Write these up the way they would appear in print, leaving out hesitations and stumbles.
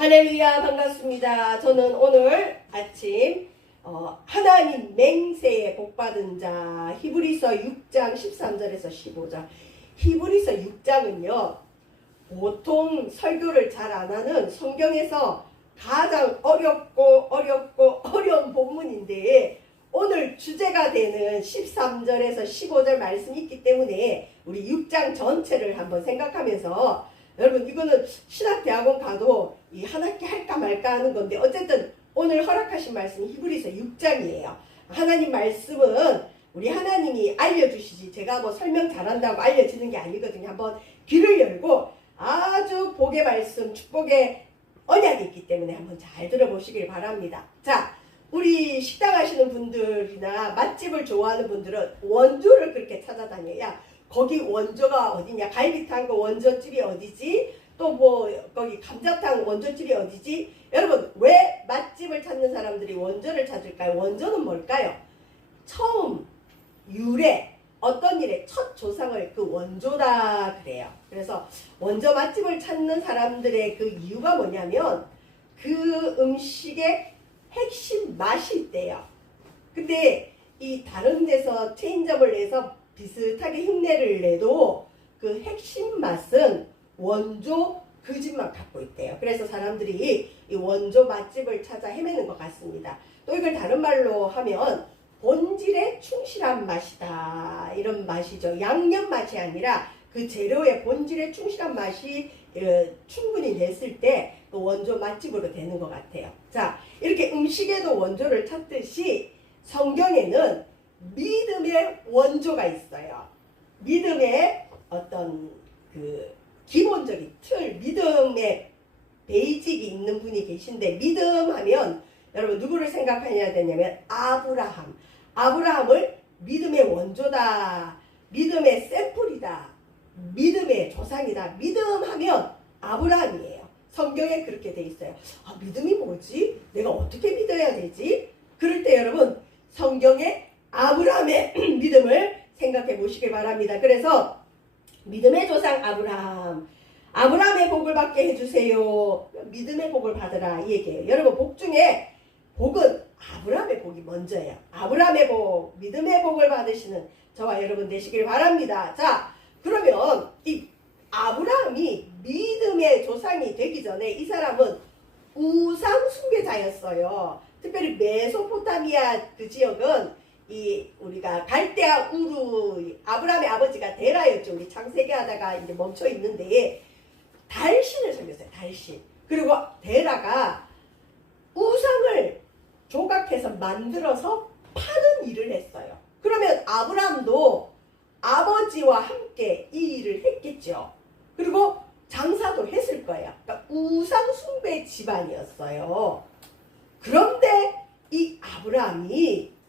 할렐루야, 반갑습니다. 저는 오늘 아침 하나님 맹세에 복받은 자 히브리서 6장 13절에서 15절. 히브리서 6장은요 보통 설교를 잘 안 하는 성경에서 가장 어려운 본문인데 오늘 주제가 되는 13절에서 15절 말씀이 있기 때문에 우리 6장 전체를 한번 생각하면서, 여러분 이거는 신학대학원 가도 이 한 학기 할까 말까 하는 건데, 어쨌든 오늘 허락하신 말씀이 히브리서 6장이에요. 하나님 말씀은 우리 하나님이 알려주시지 제가 뭐 설명 잘한다고 알려지는 게 아니거든요. 한번 귀를 열고 아주 복의 말씀, 축복의 언약이 있기 때문에 한번 잘 들어보시길 바랍니다. 자, 우리 식당 하시는 분들이나 맛집을 좋아하는 분들은 원조를 그렇게 찾아다녀야 거기 원조가 어디냐, 갈비탕 그 원조집이 어디지, 또 뭐 거기 감자탕 원조집이 어디지. 여러분 왜 맛집을 찾는 사람들이 원조를 찾을까요? 원조는 뭘까요? 처음 유래, 어떤 일의 첫 조상을 그 원조다 그래요. 그래서 원조 맛집을 찾는 사람들의 그 이유가 뭐냐면 그 음식의 핵심 맛이 있대요. 근데 이 다른 데서 체인점을 내서 비슷하게 흉내를 내도 그 핵심 맛은 원조 그 집만 갖고 있대요. 그래서 사람들이 이 원조 맛집을 찾아 헤매는 것 같습니다. 또 이걸 다른 말로 하면 본질에 충실한 맛이다, 이런 맛이죠. 양념 맛이 아니라 그 재료의 본질에 충실한 맛이 충분히 냈을 때 그 원조 맛집으로 되는 것 같아요. 자, 이렇게 음식에도 원조를 찾듯이 성경에는 믿음의 원조가 있어요. 믿음의 어떤 그 기본적인 틀, 믿음의 베이직이 있는 분이 계신데, 믿음 하면 여러분 누구를 생각해야 되냐면 아브라함. 아브라함을 믿음의 원조다, 믿음의 샘플이다, 믿음의 조상이다. 믿음 하면 아브라함이에요. 성경에 그렇게 돼 있어요. 아, 믿음이 뭐지? 내가 어떻게 믿어야 되지? 그럴 때 여러분 성경에 아브라함의 믿음을 생각해 보시길 바랍니다. 그래서 믿음의 조상 아브라함, 아브라함의 복을 받게 해주세요. 믿음의 복을 받으라 이 얘기예요. 여러분 복 중에 복은 아브라함의 복이 먼저예요. 아브라함의 복, 믿음의 복을 받으시는 저와 여러분 되시길 바랍니다. 자, 그러면 이 아브라함이 믿음의 조상이 되기 전에 이 사람은 우상 숭배자였어요. 특별히 메소포타미아 그 지역은 이 우리가 갈대아 우루, 아브라함의 아버지가 데라였죠. 우리 창세기 하다가 이제 멈춰 있는데 달신을 섬겼어요. 달신. 그리고 데라가 우상을 조각해서 만들어서 파는 일을 했어요. 그러면 아브라함도 아버지와 함께 이 일을 했겠죠. 그리고 장사도 했을 거예요. 그러니까 우상 숭배 집안이었어요. 그런데 이 아브라함이,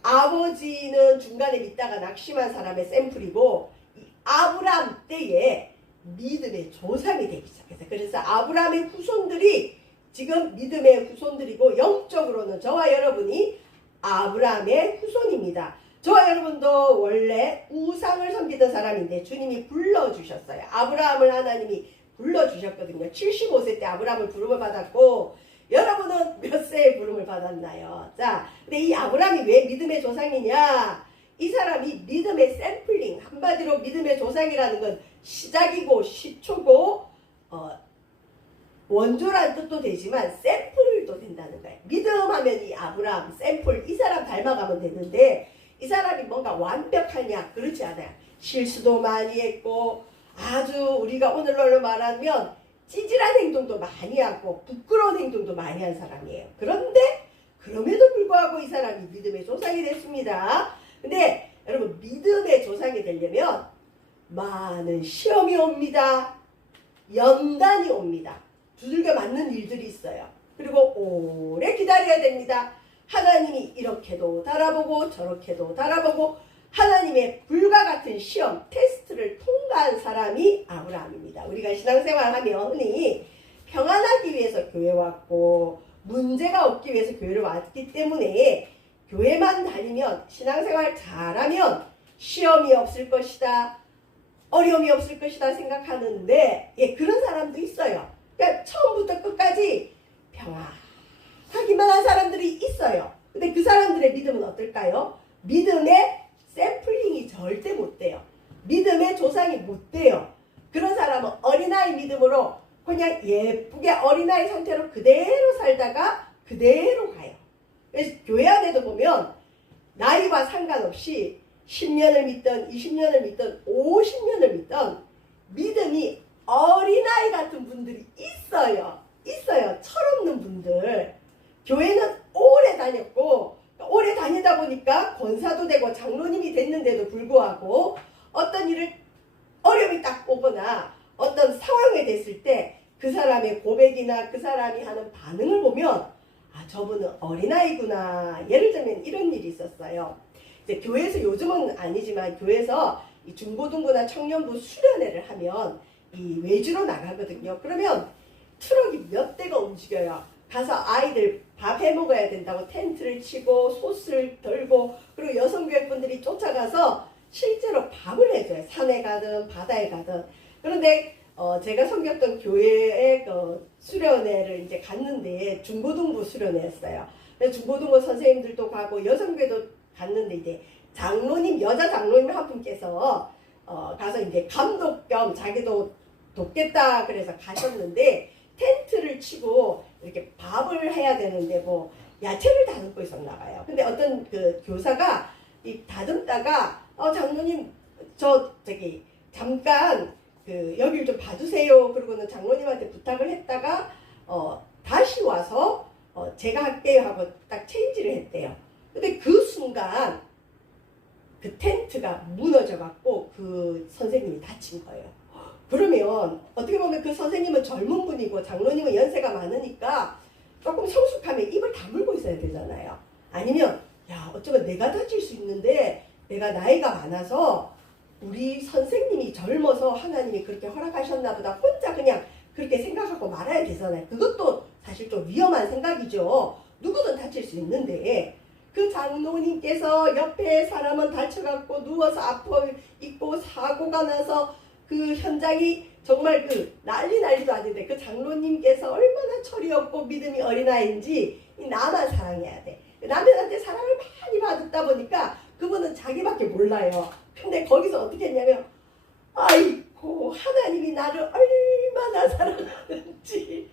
아버지는 중간에 믿다가 낙심한 사람의 샘플이고 이 아브라함 때에 믿음의 조상이 되기 시작했어요. 그래서 아브라함의 후손들이 지금 믿음의 후손들이고, 영적으로는 저와 여러분이 아브라함의 후손입니다. 저와 여러분도 원래 우상을 섬기던 사람인데 주님이 불러주셨어요. 아브라함을 하나님이 불러주셨거든요. 75세 때 아브라함을 부름을 받았고, 여러분은 몇 세에 부름을 받았나요? 자, 근데 이 아브라함이 왜 믿음의 조상이냐? 이 사람이 믿음의 샘플링, 한마디로 믿음의 조상이라는 건 시작이고 시초고 원조란 뜻도 되지만 샘플도 된다는 거예요. 믿음 하면 이 아브라함 샘플, 이 사람 닮아가면 되는데 이 사람이 뭔가 완벽하냐? 그렇지 않아요. 실수도 많이 했고, 아주 우리가 오늘날로 말하면 찌질한 행동도 많이 하고 부끄러운 행동도 많이 한 사람이에요. 그런데 그럼에도 불구하고 이 사람이 믿음의 조상이 됐습니다. 근데 여러분 믿음의 조상이 되려면 많은 시험이 옵니다. 연단이 옵니다. 두들겨 맞는 일들이 있어요. 그리고 오래 기다려야 됩니다. 하나님이 이렇게도 달아보고 저렇게도 달아보고 하나님의 불과 같은 시험, 테스트를 통과한 사람이 아브라함입니다. 우리가 신앙생활하면 흔히 평안하기 위해서 교회 왔고 문제가 없기 위해서 교회를 왔기 때문에 교회만 다니면, 신앙생활 잘하면 시험이 없을 것이다, 어려움이 없을 것이다 생각하는데, 그런 사람도 있어요. 그러니까 처음부터 끝까지 믿음은 어떨까요? 믿음의 샘플링이 절대 못 돼요. 믿음의 조상이 못 돼요. 그런 사람은 어린아이 믿음으로 그냥 예쁘게 어린아이 상태로 그대로 살다가 그대로 가요. 그래서 교회 안에도 보면 나이와 상관없이 10년을 믿던 20년을 믿던 50년을 믿던 믿음이 어린아이 같은 분들이 있어요. 철없는 분들. 교회는 오래 다녔고 오래 다니다 보니까 권사도 되고 장로님이 됐는데도 불구하고 어떤 일을 어려움이 딱 오거나 어떤 상황에 됐을 때 그 사람의 고백이나 그 사람이 하는 반응을 보면 아, 저분은 어린아이구나. 예를 들면 이런 일이 있었어요. 이제 교회에서 요즘은 아니지만 교회에서 이 중고등부나 청년부 수련회를 하면 이 외주로 나가거든요. 그러면 트럭이 몇 대가 움직여요. 가서 아이들 밥 해 먹어야 된다고 텐트를 치고 솥을 들고 그리고 여성교회분들이 쫓아가서 실제로 밥을 해줘요. 산에 가든 바다에 가든. 그런데 제가 섬겼던 교회의 그 수련회를 이제 갔는데 중고등부 수련회였어요. 중고등부 선생님들도 가고 여성교회도 갔는데 이제 장로님 여자 장로님 한 분께서 가서 이제 감독 겸 자기도 돕겠다 그래서 가셨는데 텐트를 치고 이렇게 밥을 해야 되는데 뭐 야채를 다듬고 있었나 봐요. 근데 어떤 그 교사가 이 다듬다가 장로님 저기 잠깐 그 여길 좀 봐주세요. 그러고는 장로님한테 부탁을 했다가 다시 와서 제가 할게요 하고 딱 체인지를 했대요. 근데 그 순간 그 텐트가 무너져 갖고 그 선생님이 다친 거예요. 그러면 어떻게 보면 그 선생님은 젊은 분이고 장로님은 연세가 많으니까 조금 성숙하면 입을 다물고 있어야 되잖아요. 아니면 야 어쩌면 내가 다칠 수 있는데 내가 나이가 많아서 우리 선생님이 젊어서 하나님이 그렇게 허락하셨나 보다 혼자 그냥 그렇게 생각하고 말아야 되잖아요. 그것도 사실 좀 위험한 생각이죠. 누구든 다칠 수 있는데 그 장로님께서 옆에 사람은 다쳐갖고 누워서 아파 있고 사고가 나서 그 현장이 정말 그 난리도 아닌데 그 장로님께서 얼마나 철이 없고 믿음이 어린아이인지 나만 사랑해야 돼. 남편한테 사랑을 많이 받았다 보니까 그분은 자기밖에 몰라요. 근데 거기서 어떻게 했냐면 아이고 하나님이 나를 얼마나 사랑하는지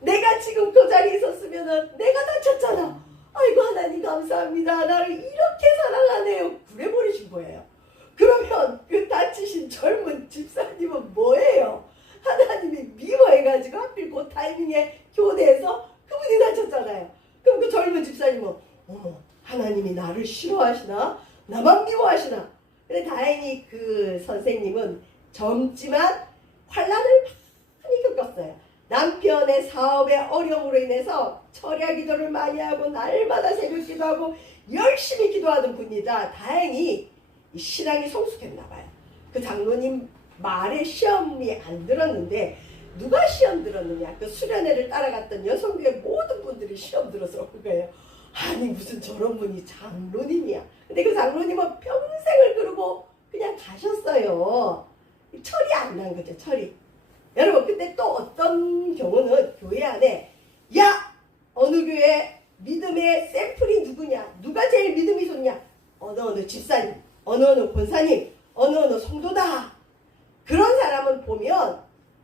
내가 지금 그 자리에 있었으면 내가 다쳤잖아. 아이고 하나님 감사합니다. 나를 이렇게 사랑하네요. 그래버리신 거예요. 그러면 그 다치신 젊은 집사님은 뭐예요? 하나님이 미워해가지고 하필 그 타이밍에 교대에서 그분이 다쳤잖아요. 그럼 그 젊은 집사님은 어머 하나님이 나를 싫어하시나? 나만 미워하시나? 근데 다행히 그 선생님은 젊지만 환난을 많이 겪었어요. 남편의 사업의 어려움으로 인해서 철야 기도를 많이 하고 날마다 새벽 기도하고 열심히 기도하던 분이다. 다행히 이 신앙이 성숙했나 봐요. 그 장로님 말에 시험이 안 들었는데 누가 시험 들었느냐? 그 수련회를 따라갔던 여성교회 모든 분들이 시험 들어서 온 거예요. 아니 무슨 저런 분이 장로님이야. 근데 그 장로님은 평생을 그러고 그냥 가셨어요. 철이 안 난 거죠. 철이. 여러분 근데 또 어떤 경우는 교회 안에 야 어느 교회 믿음의 샘플이 누구냐? 누가 제일 믿음이 좋냐? 어느 집사님, 어느 권사님, 어느 성도다. 그런 사람은 보면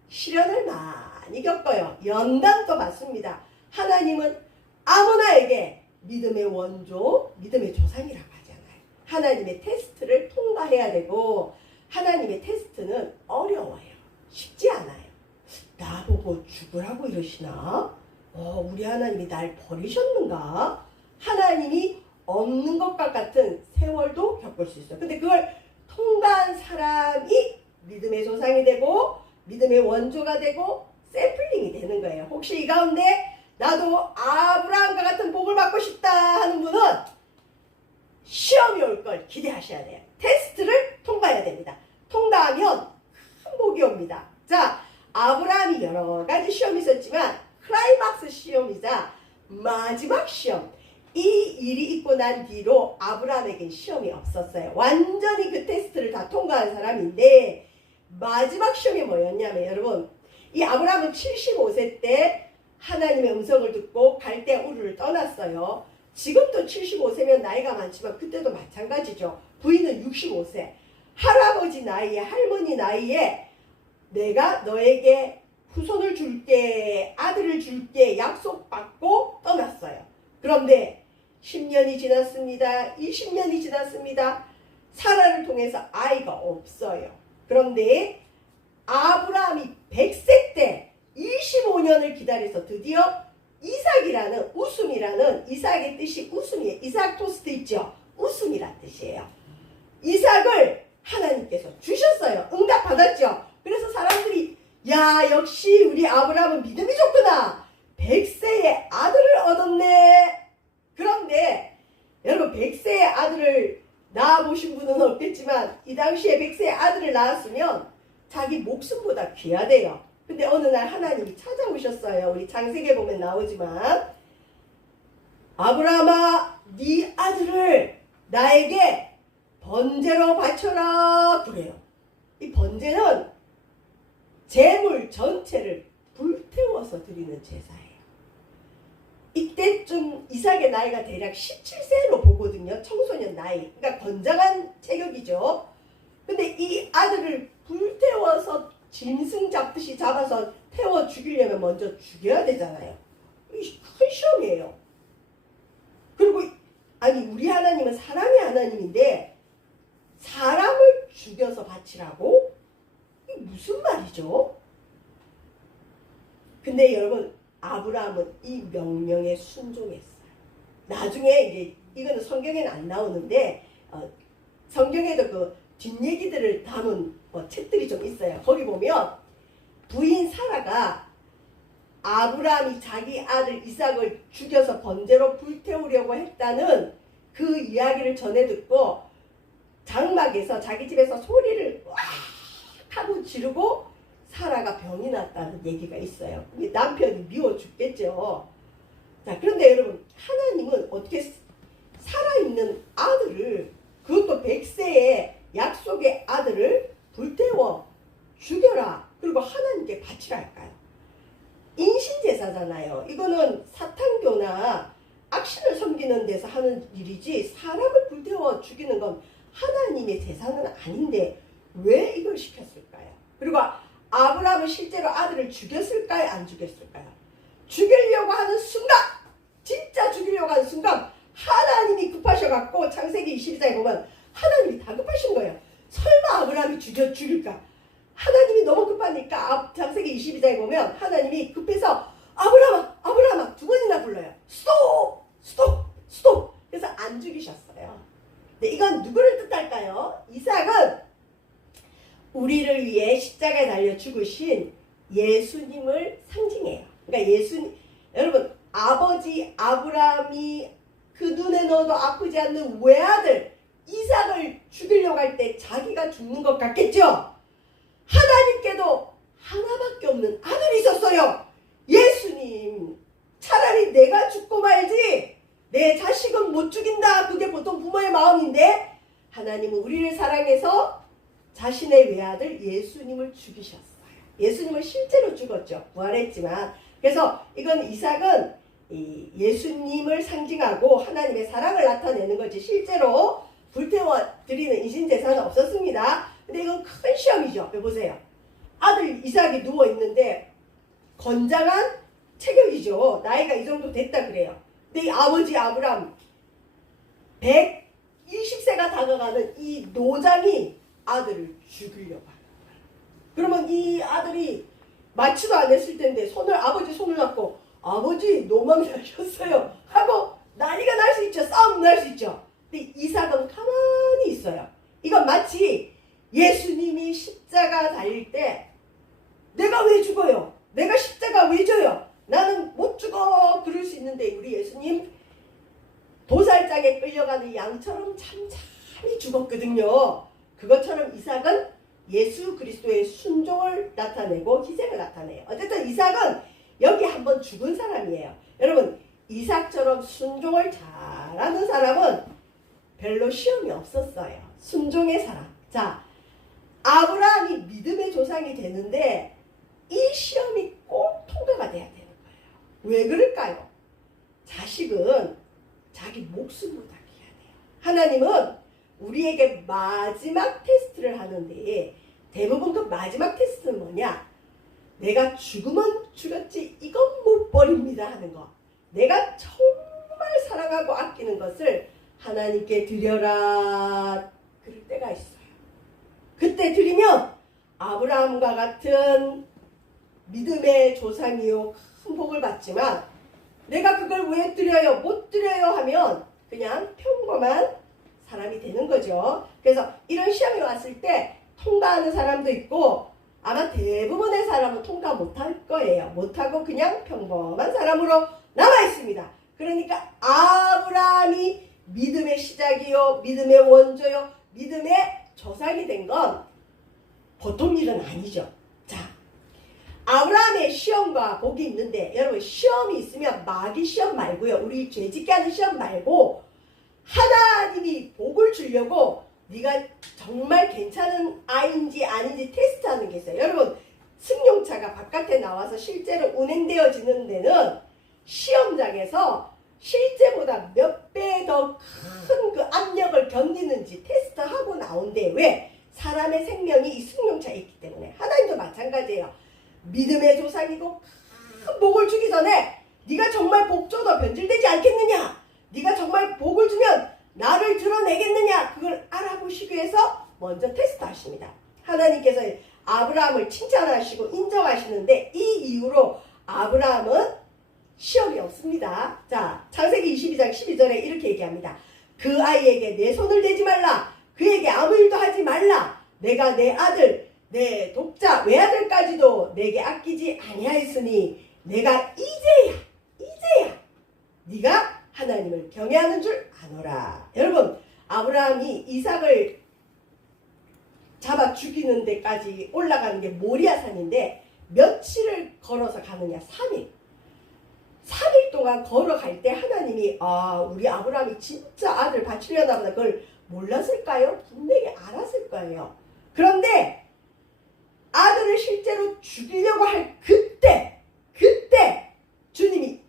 시련을 많이 겪어요. 연단도 받습니다. 하나님은 아무나에게 믿음의 원조, 믿음의 조상이라고 하잖아요. 하나님의 테스트를 통과해야 되고 하나님의 테스트는 어려워요. 쉽지 않아요. 나보고 죽으라고 이러시나? 우리 하나님이 날 버리셨는가? 하나님이 없는 것과 같은 세월도 겪을 수 있어요. 근데 그걸 통과한 사람이 믿음의 조상이 되고 믿음의 원조가 되고 샘플링이 되는 거예요. 혹시 이 가운데 나도 아브라함과 같은 복을 받고 싶다 하는 분은 시험이 올 걸 기대하셔야 돼요. 테스트를 통과해야 됩니다. 통과하면 큰 복이 옵니다. 자, 아브라함이 여러 가지 시험이 있었지만 클라이막스 시험이자 마지막 시험, 이 일이 있고 난 뒤로 아브라함에겐 시험이 없었어요. 완전히 그 테스트를 다 통과한 사람인데 마지막 시험이 뭐였냐면 여러분 이 아브라함은 75세 때 하나님의 음성을 듣고 갈대아 우르를 떠났어요. 지금도 75세면 나이가 많지만 그때도 마찬가지죠. 부인은 65세. 할아버지 나이에, 할머니 나이에 내가 너에게 후손을 줄게, 아들을 줄게 약속받고 떠났어요. 그런데 10년이 지났습니다. 20년이 지났습니다. 사라를 통해서 아이가 없어요. 그런데 아브라함이 100세 때 25년을 기다려서 드디어 이삭이라는, 웃음이라는, 이삭의 뜻이 웃음이에요. 이삭 토스트 있죠? 웃음이란 뜻이에요. 이삭을 하나님께서 주셨어요. 응답 받았죠? 그래서 사람들이 야, 역시 우리 아브라함은 믿음이 좋구나. 100세의 아들을 얻었네. 그런데 여러분, 100세의 아들을 낳아보신 분은 없겠지만 이 당시에 100세의 아들을 낳았으면 자기 목숨보다 귀하대요. 근데 어느 날 하나님이 찾아오셨어요. 우리 창세기에 보면 나오지만, 아브라함아, 네 아들을 나에게 번제로 바쳐라 그래요. 이 번제는 재물 전체를 불태워서 드리는 제사예요. 이때쯤 이삭의 나이가 대략 17세로 보거든요. 청소년 나이. 그러니까 건장한 체격이죠. 근데 이 아들을 불태워서 짐승 잡듯이 잡아서 태워 죽이려면 먼저 죽여야 되잖아요. 이게 큰 시험이에요. 그리고 아니, 우리 하나님은 사랑의 하나님인데 사람을 죽여서 바치라고? 이게 무슨 말이죠? 근데 여러분, 아브라함은 이 명령에 순종했어요. 나중에 이제 이거는 성경에는 안 나오는데 성경에도 그 뒷얘기들을 담은 책들이 좀 있어요. 거기 보면 부인 사라가 아브라함이 자기 아들 이삭을 죽여서 번제로 불태우려고 했다는 그 이야기를 전해 듣고 장막에서 자기 집에서 소리를 왁 하고 지르고 사라가 병이 났다는 얘기가 있어요. 남편이 미워 죽겠죠. 자, 그런데 여러분, 하나님은 어떻게 살아있는 아들을, 그것도 100세의 약속의 아들을 불태워 죽여라, 그리고 하나님께 바치라 할까요? 인신제사잖아요. 이거는 사탄교나 악신을 섬기는 데서 하는 일이지 사람을 불태워 죽이는 건 하나님의 제사는 아닌데 왜 이걸 시켰을까요? 그리고 아브라함은 실제로 아들을 죽였을까요? 안 죽였을까요? 죽이려고 하는 순간, 진짜 죽이려고 하는 순간 하나님이 급하셔갖고 창세기 22장에 보면 하나님이 다급하신 거예요. 설마 아브라함이 죽일까? 하나님이 너무 급하니까 창세기 22장에 보면 하나님이 급해서 아브라함아 두 번이나 불러요. 스톱. 그래서 안 죽이셨어요. 네, 이건 누구를 뜻할까요? 이삭은 우리를 위해 십자가에 달려 죽으신 예수님을 상징해요. 그러니까 여러분, 아버지 아브라함이 그 눈에 넣어도 아프지 않는 외아들 이삭을 죽이려고 할 때 자기가 죽는 것 같겠죠? 하나님께도 하나밖에 없는 아들이 있었어요. 예수님, 차라리 내가 죽고 말지 내 자식은 못 죽인다. 그게 보통 부모의 마음인데 하나님은 우리를 사랑해서 자신의 외아들 예수님을 죽이셨어요. 예수님을 실제로 죽었죠. 부활했지만. 그래서 이건 이삭은 예수님을 상징하고 하나님의 사랑을 나타내는 거지 실제로 불태워 드리는 인신제사는 없었습니다. 근데 이건 큰 시험이죠. 보세요. 아들 이삭이 누워있는데 건장한 체격이죠. 나이가 이 정도 됐다 그래요. 근데 이 아버지 아브람 120세가 다가가는 이 노장이 아들을 죽이려고 하는 거예요. 그러면 이 아들이 맞지도 않았을 텐데 아버지 손을 잡고 아버지 노망 나셨어요 하고 난리가 날 수 있죠. 싸움 날 수 있죠. 근데 이삭은 가만히 있어요. 이건 마치 예수님이 십자가 달릴 때 내가 왜 죽어요? 내가 십자가 왜 져요? 나는 못 죽어. 그럴 수 있는데 우리 예수님 도살장에 끌려가는 양처럼 잠잠히 죽었거든요. 그것처럼 이삭은 예수 그리스도의 순종을 나타내고 희생을 나타내요. 어쨌든 이삭은 여기 한번 죽은 사람이에요. 여러분, 이삭처럼 순종을 잘하는 사람은 별로 시험이 없었어요. 순종의 사람. 자, 아브라함이 믿음의 조상이 되는데 이 시험이 꼭 통과가 돼야 되는 거예요. 왜 그럴까요? 자식은 자기 목숨보다 귀하대요. 하나님은 우리에게 마지막 테스트를 하는데 대부분 그 마지막 테스트는 뭐냐? 내가 죽으면 죽었지 이건 못 버립니다 하는 거. 내가 정말 사랑하고 아끼는 것을 하나님께 드려라. 그럴 때가 있어요. 그때 드리면 아브라함과 같은 믿음의 조상이요 큰 복을 받지만 내가 그걸 왜 드려요? 못 드려요 하면 그냥 평범한 사람이 되는 거죠. 그래서 이런 시험이 왔을 때 통과하는 사람도 있고 아마 대부분의 사람은 통과 못할 거예요. 못하고 그냥 평범한 사람으로 남아 있습니다. 그러니까 아브라함이 믿음의 시작이요, 믿음의 원조요, 믿음의 조상이 된 건 보통 일은 아니죠. 자, 아브라함의 시험과 복이 있는데 여러분 시험이 있으면 마귀 시험 말고요. 우리 죄짓게 하는 시험 말고 하나님이 복을 주려고 네가 정말 괜찮은 아이인지 아닌지 테스트하는 게 있어요. 여러분 승용차가 바깥에 나와서 실제로 운행되어지는 데는 시험장에서 실제보다 몇 배 더 큰 그 압력을 견디는지 테스트하고 나온대. 왜? 사람의 생명이 이 승용차에 있기 때문에. 하나님도 마찬가지예요. 믿음의 조상이고 큰 복을 주기 전에 네가 정말 복조도 변질되지 않겠느냐? 네가 정말 복을 주면 나를 드러내겠느냐? 그걸 알아보시기 위해서 먼저 테스트하십니다. 하나님께서 아브라함을 칭찬하시고 인정하시는데 이 이유로 아브라함은 시험이 없습니다. 자, 창세기 22장 12절에 이렇게 얘기합니다. 그 아이에게 내 손을 대지 말라. 그에게 아무 일도 하지 말라. 내가 내 아들, 내 독자, 외아들까지도 내게 아끼지 아니하였으니 내가 이제야 네가 하나님을 경외하는 줄 아노라. 여러분 아브라함이 이삭을 잡아 죽이는 데까지 올라가는 게 모리아산인데 며칠을 걸어서 가느냐? 3일. 3일 동안 걸어갈 때 하나님이 우리 아브라함이 진짜 아들 바치려나 보다 그걸 몰랐을까요? 분명히 알았을 거예요. 그런데 아들을 실제로 죽이려고 할 그때 주님이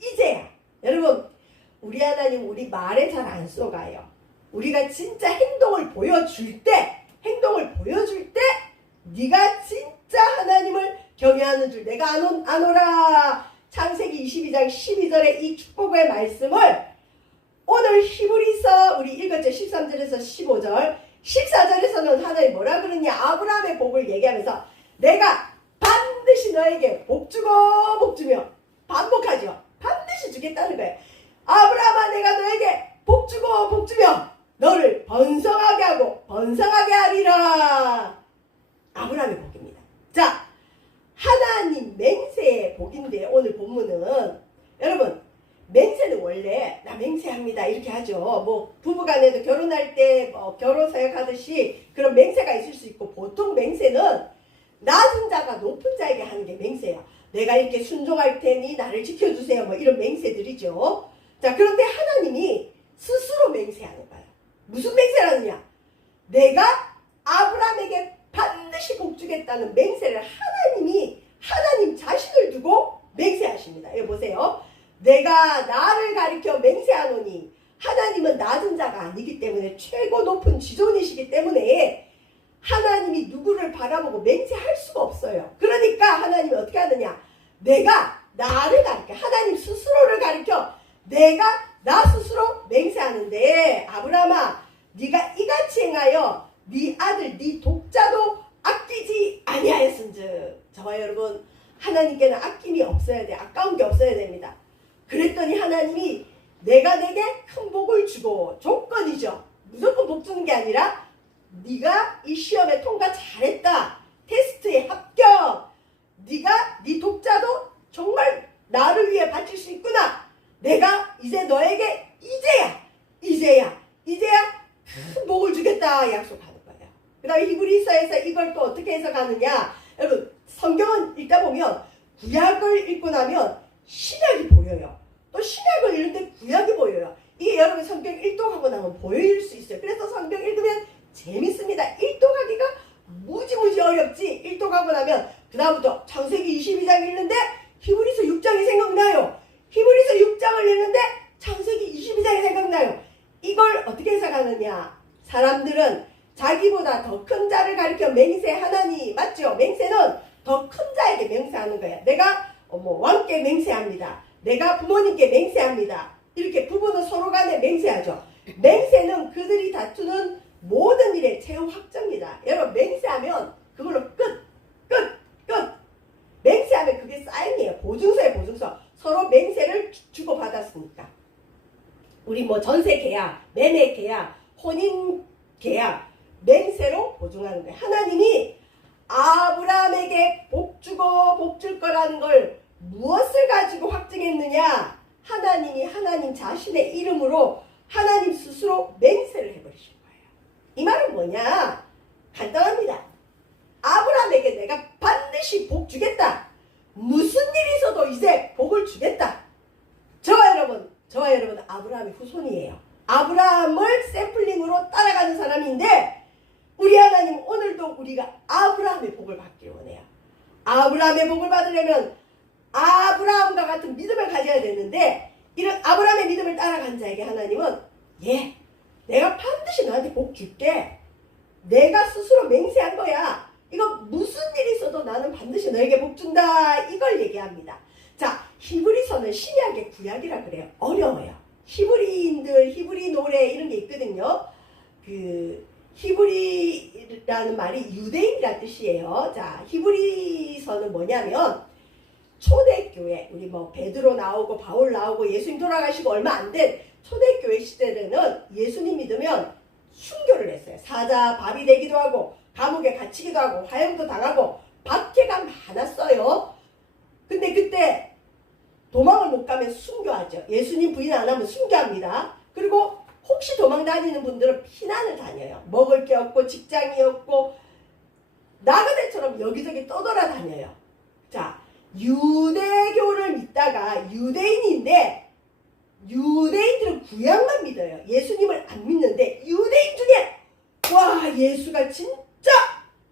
이제야 여러분 우리 하나님 우리 말에 잘 안 속아요. 우리가 진짜 행동을 보여줄 때 네가 진짜 하나님을 경외하는 줄 내가 아노라. 창세기 22장 12절의 이 축복의 말씀을 오늘 히브리서 우리 읽었죠. 13절에서 15절 14절에서는 하나님 뭐라 그러냐? 아브라함의 복을 얘기하면서 내가 반드시 너에게 복 주며 반복하죠. 반드시 주겠다는 거예요. 아브라함아 내가 너에게 복 주며 너를 번성하게 하고 번성하게 하리라. 아브라함의 복입니다. 자, 하나님 맹세의 복인데 오늘 본문은 여러분 맹세는 원래 나 맹세합니다 이렇게 하죠. 뭐 부부간에도 결혼할 때 결혼 서약하듯이 그런 맹세가 있을 수 있고 보통 맹세는 낮은 자가 높은 자에게 하는 게 맹세야. 내가 이렇게 순종할 테니 나를 지켜주세요. 뭐 이런 맹세들이죠. 자, 그런데 하나님이 스스로 맹세하는 거예요. 무슨 맹세라느냐? 내가 아브라함에게 반드시 복 주겠다는 맹세를 하나님 자신을 두고 맹세하십니다. 여기 보세요. 내가 나를 가리켜 맹세하노니 하나님은 낮은 자가 아니기 때문에 최고 높은 지존이시기 때문에 하나님이 누구를 바라보고 맹세할 수가 없어요. 그러니까 하나님이 어떻게 하느냐? 내가 나를 가리켜 하나님 스스로를 가리켜 내가 나 스스로 맹세하는데 아브라함아 네가 이같이 행하여 네 아들 네 독자도 아끼지 아니하였은즉. 저와 여러분 하나님께는 아낌이 없어야 돼. 아까운 게 없어야 됩니다. 그랬더니 하나님이 내가 내게 큰 복을 주고 조건이죠. 무조건 복 주는 게 아니라 네가 이 시험에 통과 잘했다. 테스트에 합격. 네가 네 독자도 정말 나를 위해 바칠 수 있구나. 내가 이제 너에게 이제야 큰 복을 주겠다 약속하는 거예요. 그 다음에 히브리서에서 이걸 또 어떻게 해석하느냐. 여러분 성경은 읽다 보면 구약을 읽고 나면 신약이 보여요. 또 신약을 읽는데 구약이 보여요. 이게 여러분 성경 일독하고 나면 보일 수 있어요. 그래서 성경 읽으면 재밌습니다. 일독하기가 무지무지 어렵지. 일독하고 나면 그 다음부터 창세기 22장 읽는데 히브리서 6장이 생각나요. 히브리서 6장을 읽는데 창세기 사람들은 자기보다 더 큰 자를 가리켜 맹세하나니, 맞죠? 맹세는 더 큰 자에게 맹세하는 거야. 내가 왕께 맹세합니다. 내가 부모님께 맹세합니다. 이렇게 부부는 서로 간에 맹세하죠. 맹세는 그들이 다투는 모든 일의 최후 확정이다. 여러분, 맹세하면 그걸로 끝. 맹세하면 그게 사인이에요. 보증서에 보증서. 서로 맹세를 주고받았으니까. 우리 전세 계약, 매매 계약, 혼인 계약, 맹세로 보증하는 거예요. 하나님이 아브라함에게 복 주고 복 줄 거라는 걸 무엇을 가지고 확증했느냐? 하나님이 하나님 자신의 이름으로 하나님 스스로 맹세를 해버리신 거예요. 이 말은 뭐냐? 간단합니다. 아브라함에게 내가 반드시 복 주겠다. 무슨 일이 있어도 이제 복을 주겠다. 저와 여러분 아브라함의 후손이에요. 아브라함을 샘플링으로 따라가는 사람인데, 우리 하나님 오늘도 우리가 아브라함의 복을 받기를 원해요. 아브라함의 복을 받으려면 아브라함과 같은 믿음을 가져야 되는데, 이런 아브라함의 믿음을 따라간 자에게 하나님은 내가 반드시 너한테 복 줄게. 내가 스스로 맹세한 거야. 이거 무슨 일이 있어도 나는 반드시 너에게 복 준다. 이걸 얘기합니다. 자, 히브리서는 신약의 구약이라 그래요. 어려워요. 히브리인들, 히브리 노래 이런 게 있거든요. 히브리라는 말이 유대인이라는 뜻이에요. 자, 히브리서는 뭐냐면 초대교회, 우리 베드로 나오고 바울 나오고 예수님 돌아가시고 얼마 안 된 초대교회 시대에는 예수님 믿으면 순교를 했어요. 사자 밥이 되기도 하고 감옥에 갇히기도 하고 화형도 당하고 박해가 많았어요. 근데 그때 도망을 못 가면 순교하죠. 예수님 부인 안 하면 순교합니다. 그리고 혹시 도망 다니는 분들은 피난을 다녀요. 먹을 게 없고 직장이 없고 나그네처럼 여기저기 떠돌아다녀요. 자, 유대교를 믿다가 유대인인데 유대인들은 구약만 믿어요. 예수님을 안 믿는데 유대인 중에 와, 예수가 진짜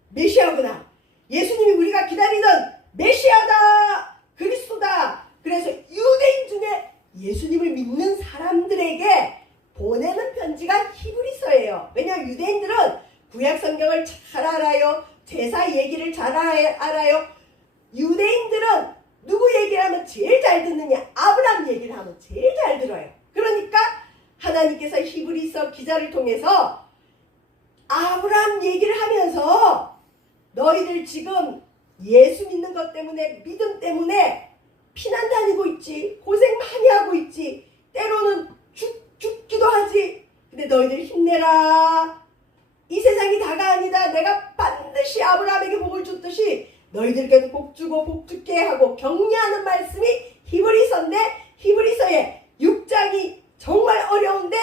메시아구나. 예수님이 우리가 기다리던 메시아다. 그리스도다. 그래서 유대인 중에 예수님을 믿는 사람들에게 보내는 편지가 히브리서예요. 왜냐하면 유대인들은 구약 성경을 잘 알아요. 제사 얘기를 잘 알아요. 유대인들은 누구 얘기를 하면 제일 잘 듣느냐? 아브라함 얘기를 하면 제일 잘 들어요. 그러니까 하나님께서 히브리서 기자를 통해서 아브라함 얘기를 하면서 너희들 지금 예수 믿는 것 때문에, 믿음 때문에 피난 다니고 있지. 고생 많이 하고 있지. 때로는 죽기도 하지. 근데 너희들 힘내라. 이 세상이 다가 아니다. 내가 반드시 아브라함에게 복을 줬듯이 너희들에게도 복 주고 복 줄게 하고 격려하는 말씀이 히브리서인데, 히브리서의 6장이 정말 어려운데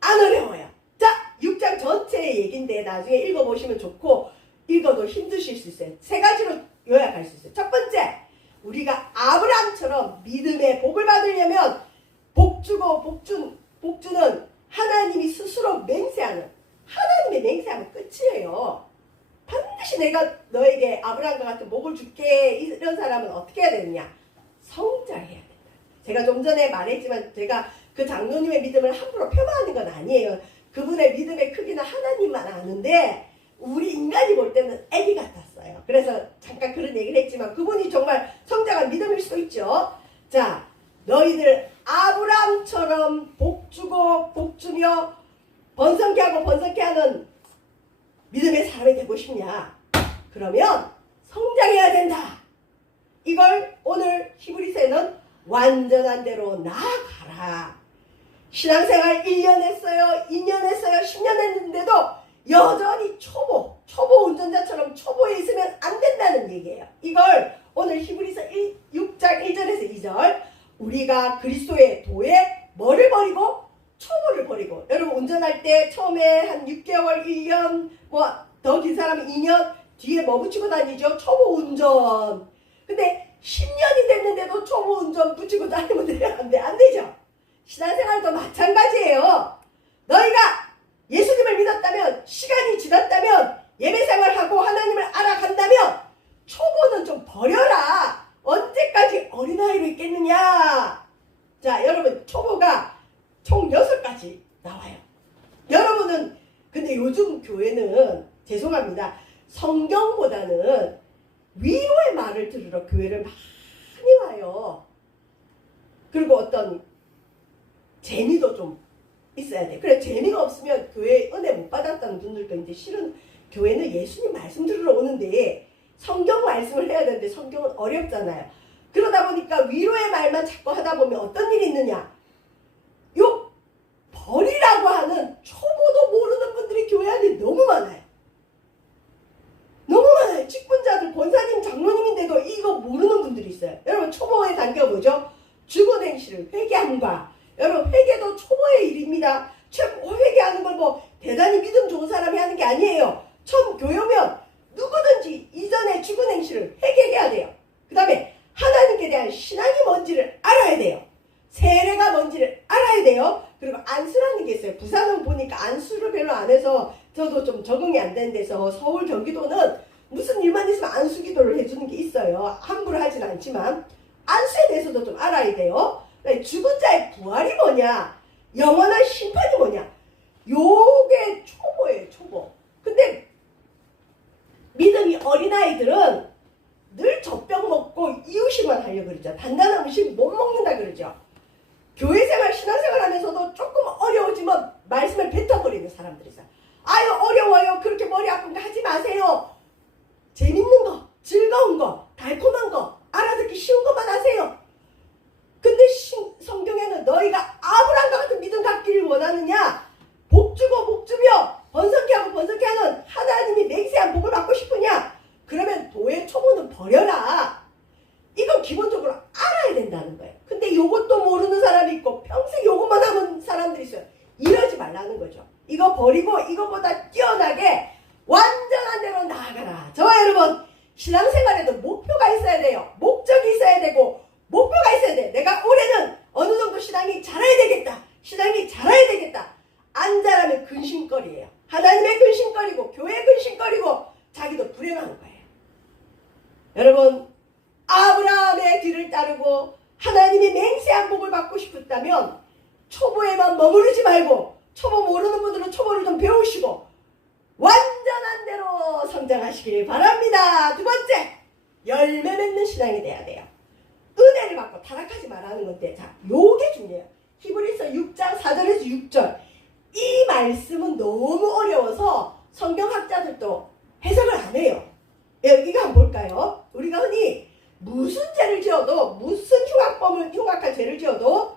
안 어려워요. 자, 6장 전체의 얘기인데 나중에 읽어보시면 좋고 읽어도 힘드실 수 있어요. 세 가지로 요약할 수 있어요. 첫 번째, 우리가 아브라함처럼 믿음의 복을 받으려면 복 주고 복 주는 하나님이 스스로 맹세하는, 하나님의 맹세하면 끝이에요. 반드시 내가 너에게 아브라함과 같은 복을 줄게. 이런 사람은 어떻게 해야 되느냐? 성장해야 된다. 제가 좀 전에 말했지만 제가 그 장로님의 믿음을 함부로 폄하하는 건 아니에요. 그분의 믿음의 크기는 하나님만 아는데 우리 인간이 볼 때는 애기 같았어요. 그래서 잠깐 그런 얘기를 했지만 그분이 정말 성장한 믿음일 수도 있죠. 자, 너희들 아브라함처럼 복 주고 복 주며 번성케 하고 번성케 하는 믿음의 사람이 되고 싶냐? 그러면 성장해야 된다. 이걸 오늘 히브리서에는 완전한 대로 나아가라. 신앙생활 1년 했어요. 2년 했어요. 10년 했는데도 여전히 초보 운전자처럼 초보에 있으면 안 된다는 얘기예요. 이걸 오늘 히브리서 6장 1절에서 2절, 우리가 그리스도의 도에 뭐를 버리고? 초보를 버리고. 여러분 운전할 때 처음에 한 6개월, 1년, 더 긴 사람은 2년 뒤에 뭐 붙이고 다니죠? 초보 운전. 근데 10년이 됐는데도 초보 운전 붙이고 다니면 돼요? 안 되죠? 신앙생활도 마찬가지예요. 너희가 예수님을 믿었다면, 시간이 지났다면, 예배생활하고 하나님을 알아간다면 초보는 좀 버려라. 언제까지 어린아이로 있겠느냐. 자, 여러분 초보가 총 6가지 나와요. 여러분은 근데 요즘 교회는 죄송합니다. 성경보다는 위로의 말을 들으러 교회를 많이 와요. 그리고 어떤 재미도 좀 있어야 돼. 그래 재미가 없으면 교회 은혜 못 받았다는 분들도 이제 실은 교회는 예수님 말씀 들으러 오는데 성경 말씀을 해야 되는데 성경은 어렵잖아요. 그러다 보니까 위로의 말만 자꾸 하다 보면 어떤 일이 있느냐. 요 벌이라고 하는 초보도 모르는 분들이 교회 안에 너무 많아요. 너무 많아요. 직분자들, 권사님, 장로님인데도 이거 모르는 분들이 있어요. 여러분 초보의 단계가 뭐죠? 죽은 행실을 회개함과 여러분 회개도 초보의 일입니다. 회개하는 걸 뭐 대단히 믿음 좋은 사람이 하는 게 아니에요. 처음 교회 오면 누구든지 이전에 죽은 행실을 회개해야 돼요. 그 다음에 하나님께 대한 신앙이 뭔지를 알아야 돼요. 세례가 뭔지를 알아야 돼요. 그리고 안수라는 게 있어요. 부산은 보니까 안수를 별로 안 해서 저도 좀 적응이 안 되는 데서 서울 경기도는 무슨 일만 있으면 안수 기도를 해주는 게 있어요. 함부로 하진 않지만 안수에 대해서도 좀 알아야 돼요. 죽은 자의 부활이 뭐냐, 영원한 심판이 뭐냐, 요게 초보예요. 초보. 근데 믿음이 어린아이들은 늘 젖병 먹고 이유식만 하려고 그러죠. 단단한 음식 못 먹는다 그러죠. 교회생활, 신앙생활 하면서도 조금 어려우지만 말씀을 뱉어버리는 사람들이 있어요. 아유 어려워요. 그렇게 머리 아픈 거 하지 마세요. 재밌는 거, 즐거운 거, 달콤한 거, 알아듣기 쉬운 것만 하세요. 근데 성경에는 너희가 아브라함과 같은 믿음 갖기를 원하느냐, 복 주고 복 주며 번성케 하고 번성케 하는 하나님이 맹세한 복을 받고 싶으냐, 그러면 도의 초보는 버려라. 이건 기본적으로 알아야 된다는 거예요. 근데 요것도 모르는 사람이 있고 평생 요것만 하는 사람들이 있어요. 이러지 말라는 거죠. 이거 버리고 이거보다 뛰어나게 완전한 대로 나아가라. 저와 여러분 신앙생활에도 목표가 있어야 돼요. 목적이 있어야 되고 목표가 있어야 돼. 내가 올해는 어느 정도 신앙이 자라야 되겠다. 신앙이 자라야 되겠다. 안 자라면 근심거리예요. 하나님의 근심거리고 교회의 근심거리고 자기도 불행한 거예요. 여러분 아브라함의 뒤를 따르고 하나님이 맹세한 복을 받고 싶었다면 초보에만 머무르지 말고 초보 모르는 분들은 초보를 좀 배우시고 완전한 대로 성장하시길 바랍니다. 두 번째, 열매 맺는 신앙이 돼야 돼요. 은혜를 받고 타락하지 말라는 건데, 자, 요게 중요해요. 히브리서 6장 4절에서 6절. 이 말씀은 너무 어려워서 성경학자들도 해석을 안 해요. 여기가 한번 볼까요? 우리가 흔히 무슨 죄를 지어도, 무슨 흉악한 죄를 지어도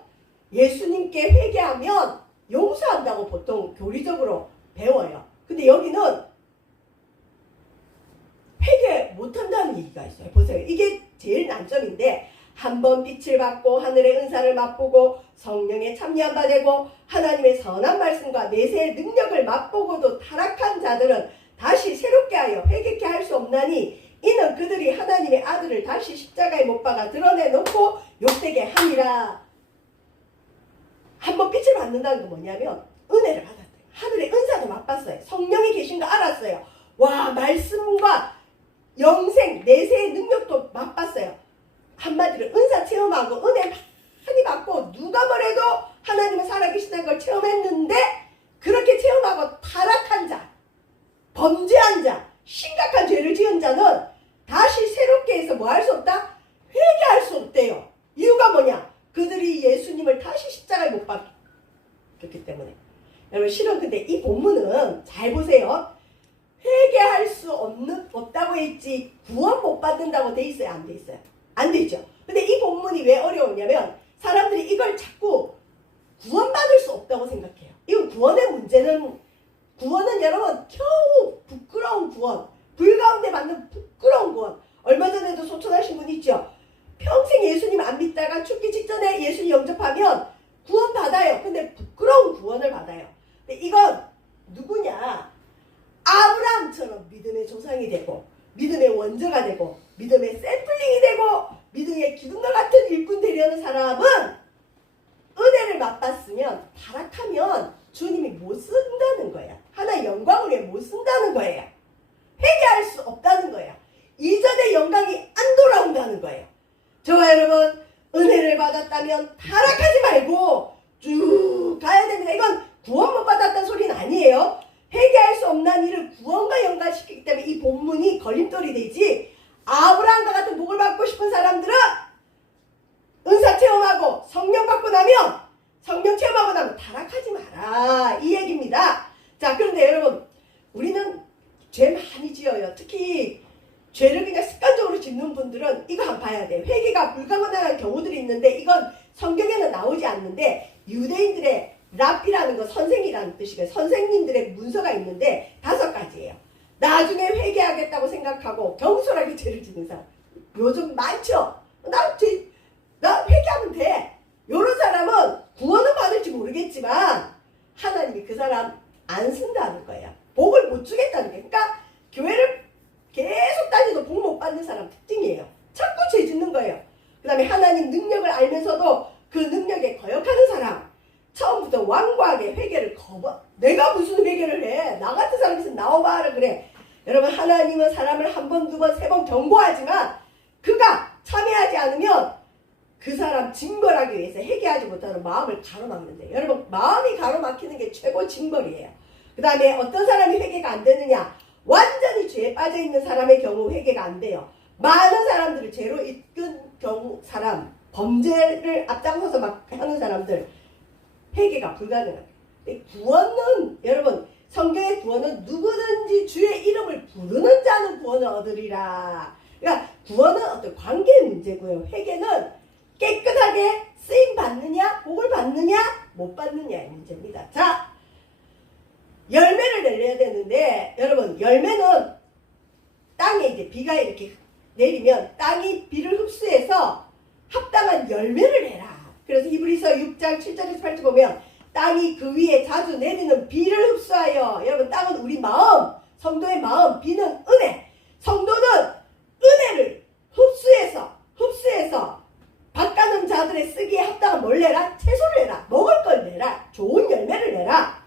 예수님께 회개하면 용서한다고 보통 교리적으로 배워요. 근데 여기는 회개 못한다는 얘기가 있어요. 보세요. 이게 제일 난점인데, 한번 빛을 받고 하늘의 은사를 맛보고 성령에 참여한 바 되고 하나님의 선한 말씀과 내세의 능력을 맛보고도 타락한 자들은 다시 새롭게 하여 회개케 할 수 없나니 이는 그들이 하나님의 아들을 다시 십자가에 못 박아 드러내놓고 욕되게 하니라. 한번 빛을 받는다는 건 뭐냐면 은혜를 받았어요. 하늘의 은사도 맛봤어요. 성령이 계신 거 알았어요. 와, 말씀과 영생, 내세의 능력도 맛봤어요. 한마디로 은사 체험하고 은혜 많이 받고 누가 뭐래도 하나님은 살아계시다는 걸 체험했는데, 그렇게 체험하고 타락한 자, 범죄한 자, 심각한 죄를 지은 자는 다시 새롭게 해서 뭐 할 수 없다? 회개할 수 없대요. 이유가 뭐냐? 그들이 예수님을 다시 십자가에 못 박혔기 때문에. 여러분 실은 근데 이 본문은 잘 보세요. 회개할 수 없다고 했지 구원 못 받는다고 돼 있어요? 안 돼 있어요? 안 돼 있죠. 근데 이 본문이 왜 어려우냐면 사람들이 이걸 자꾸 구원받을 수 없다고 생각해요. 이건 구원은 여러분 겨우 부끄러운 구원, 불 가운데 받는 부끄러운 구원. 얼마 전에도 소천하신 분 있죠. 평생 예수님 안 믿다가 죽기 직전에 예수님 영접하면 구원 받아요. 근데 부끄러운 구원을 받아요. 근데 이건 누구냐? 아브라함처럼 믿음의 조상이 되고 믿음의 원조가 되고 믿음의 샘플링이 되고 믿음의 기둥과 같은 일꾼 되려는 사람은 은혜를 맛봤으면 타락하면 주님이 못 쓴다는 거예요. 하나의 영광을 위해 못 쓴다는 거예요. 회개할 수 없다는 거예요. 이전의 영광이 안 돌아온다는 거예요. 저와 여러분 은혜를 받았다면 타락하지 말고 쭉 가야 됩니다. 이건 구원 못 받았다는 소리는 아니에요. 회개할 수 없는 일을 구원과 연관시키기 때문에 이 본문이 걸림돌이 되지. 아브라함과 같은 복을 받고 싶은 사람들은 은사 체험하고 성령 받고 나면 성령 체험하고 나면 타락하지 마라 이 얘기입니다. 자, 그런데 여러분 우리는 죄 많이 지어요. 특히 죄를 그냥 습관적으로 짓는 분들은 이거 한번 봐야 돼요. 회개가 불가능한 경우들이 있는데 이건 성경에는 나오지 않는데 유대인들의 랍비라는 거 선생이라는 뜻이고요. 선생님들의 문서가 있는데 5가지예요. 나중에 회개하겠다고 생각하고 경솔하게 죄를 짓는 사람 요즘 많죠. 나 회개하면 돼. 이런 사람은 구원은 받을지 모르겠지만 하나님이 그 사람 안 쓴다는 거예요. 복을 못 주겠다는 게. 그러니까 교회를 계속 다니도 복 못 받는 사람 특징이에요. 자꾸 죄 짓는 거예요. 그 다음에 하나님 능력을 알면서도 그 능력에 거역하는 사람. 처음부터 완고하게 회개를 내가 무슨 회개를 해. 나 같은 사람이 있으면 나와봐라 그래. 여러분 하나님은 사람을 한 번, 두 번, 세 번 경고하지만 그가 참여하지 않으면 그 사람 징벌하기 위해서 회개하지 못하는 마음을 가로막는데 여러분 마음이 가로막히는 게 최고 징벌이에요. 그 다음에 어떤 사람이 회개가 안 되느냐. 완전히 죄에 빠져있는 사람의 경우 회개가 안 돼요. 많은 사람들을 죄로 이끈 경우 사람 범죄를 앞장서서 막 하는 사람들 회개가 불가능합니다. 구원은 여러분 성경의 구원은 누구든지 주의 이름을 부르는 자는 구원을 얻으리라. 그러니까 구원은 어떤 관계의 문제고요. 회개는 깨끗하게 쓰임 받느냐 복을 받느냐 못 받느냐의 문제입니다. 자, 열매를 내려야 되는데 여러분 열매는 땅에 이제 비가 이렇게 내리면 땅이 비를 흡수해서 합당한 열매를 내라. 그래서 히브리서 6장 7절에서 8절 보면 땅이 그 위에 자주 내리는 비를 흡수하여 여러분 땅은 우리 마음 성도의 마음 비는 은혜 성도는 은혜를 흡수해서 바꿔놓은 자들의 쓰기에 합당한 뭘 내라? 채소를 내라. 먹을 걸 내라. 좋은 열매를 내라.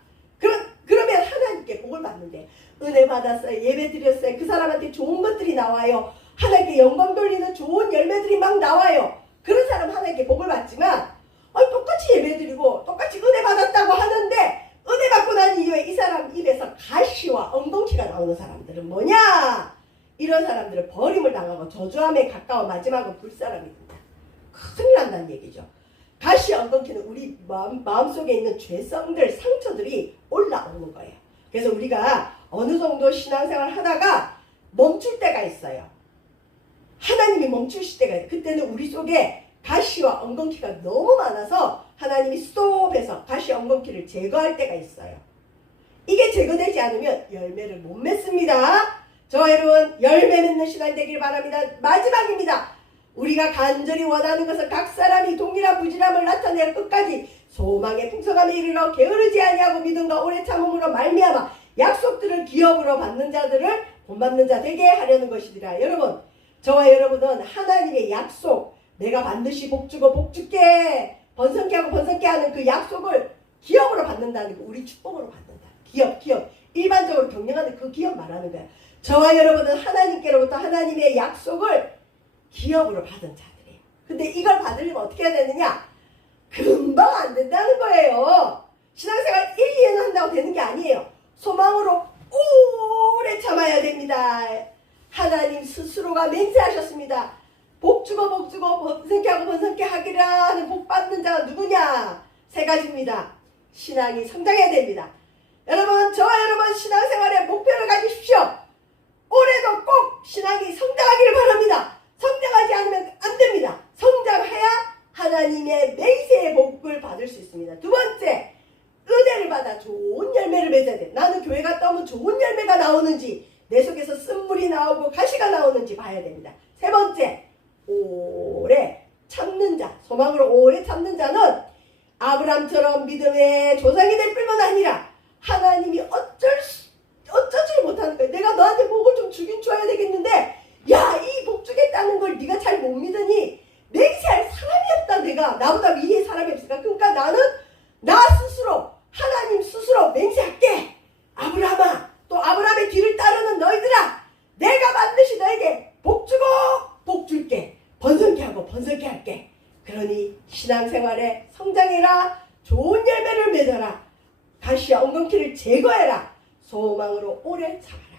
그러면 하나님께 복을 받는데 은혜 받았어요. 예배 드렸어요. 그 사람한테 좋은 것들이 나와요. 하나님께 영광 돌리는 좋은 열매들이 막 나와요. 그런 사람 하나님께 복을 받지만 똑같이 예배 드리고 똑같이 은혜 받았다고 하는데 은혜 받고 난 이후에 이 사람 입에서 가시와 엉겅퀴가 나오는 사람들은 뭐냐? 이런 사람들은 버림을 당하고 저주함에 가까워 마지막은 불사람이 된다. 큰일 난다는 얘기죠. 가시 엉겅퀴는 우리 마음속에 있는 죄성들 상처들이 올라오는 거예요. 그래서 우리가 어느 정도 신앙생활 하다가 멈출 때가 있어요. 하나님이 멈추실 때가 있어요. 그때는 우리 속에 가시와 엉겅퀴가 너무 많아서 하나님이 스톱해서 가시 엉겅퀴를 제거할 때가 있어요. 이게 제거되지 않으면 열매를 못 맺습니다. 저와 여러분 열매 맺는 신앙 되길 바랍니다. 마지막입니다. 우리가 간절히 원하는 것은 각 사람이 동일한 부지런함을 나타내어 끝까지 소망의 풍성함에 이르러 게으르지 아니하고 믿음과 오래 참음으로 말미암아 약속들을 기업으로 받는 자들을 본받는 자 되게 하려는 것이니라. 여러분 저와 여러분은 하나님의 약속 내가 반드시 복주고 복주게 번성케 하고 번성케 하는 그 약속을 기업으로 받는다는 거. 우리 축복으로 받는다. 기업 일반적으로 경영하는 그 기업 말하는 거야. 저와 여러분은 하나님께로부터 하나님의 약속을 기업으로 받은 자들이에요. 근데 이걸 받으려면 어떻게 해야 되느냐? 금방 안 된다는 거예요. 신앙생활 1, 2년 한다고 되는 게 아니에요. 소망으로 오래 참아야 됩니다. 하나님 스스로가 맹세하셨습니다. 복주고 번성케 하고 번성케 하기라 하는 복 받는 자가 누구냐? 3가지입니다. 신앙이 성장해야 됩니다. 여러분 저와 여러분 신앙생활에 목표를 가지십시오. 올해도 꼭 신앙이 성장하기를 바랍니다. 성장하지 않으면 안 됩니다. 성장해야 하나님의 맹세의 복을 받을 수 있습니다. 2번째, 은혜를 받아 좋은 열매를 맺어야 돼. 나는 교회 갔다 오면 좋은 열매가 나오는지 내 속에서 쓴물이 나오고 가시가 나오는지 봐야 됩니다. 3번째, 오래 참는 자, 소망으로 오래 참는 자는 아브람처럼 믿음의 조상이 될 뿐만 아니라 하나님이 어쩌지 못하는 거야. 내가 너한테 복을 좀 주긴 줘야 되겠는데 야, 이 복 주겠다는 걸 네가 잘 못 믿으니 맹세할 사람이 없다. 내가 나보다 위에 사람이 없으니까. 그러니까 나는 나 스스로 하나님 스스로 맹세할게. 아브라함아, 또 아브라함의 뒤를 따르는 너희들아, 내가 반드시 너에게 복 주고 복 줄게. 번성케 하고 번성케 할게. 그러니 신앙생활에 성장해라. 좋은 열매를 맺어라. 가시와 엉겅퀴를 제거해라. 소망으로 오래 참아라.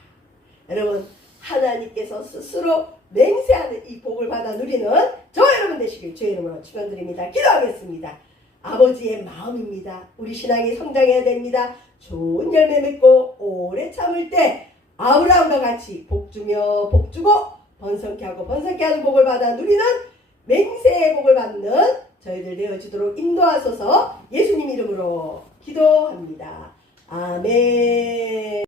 여러분 하나님께서 스스로 맹세하는 이 복을 받아 누리는 저와 여러분 되시길 주의 이름으로 축원드립니다. 기도하겠습니다. 아버지의 마음입니다. 우리 신앙이 성장해야 됩니다. 좋은 열매 맺고 오래 참을 때 아브라함과 같이 복주며 복주고 번성케 하고 번성케 하는 복을 받아 누리는 맹세의 복을 받는 저희들 되어지도록 인도하소서. 예수님 이름으로 기도합니다. 아멘.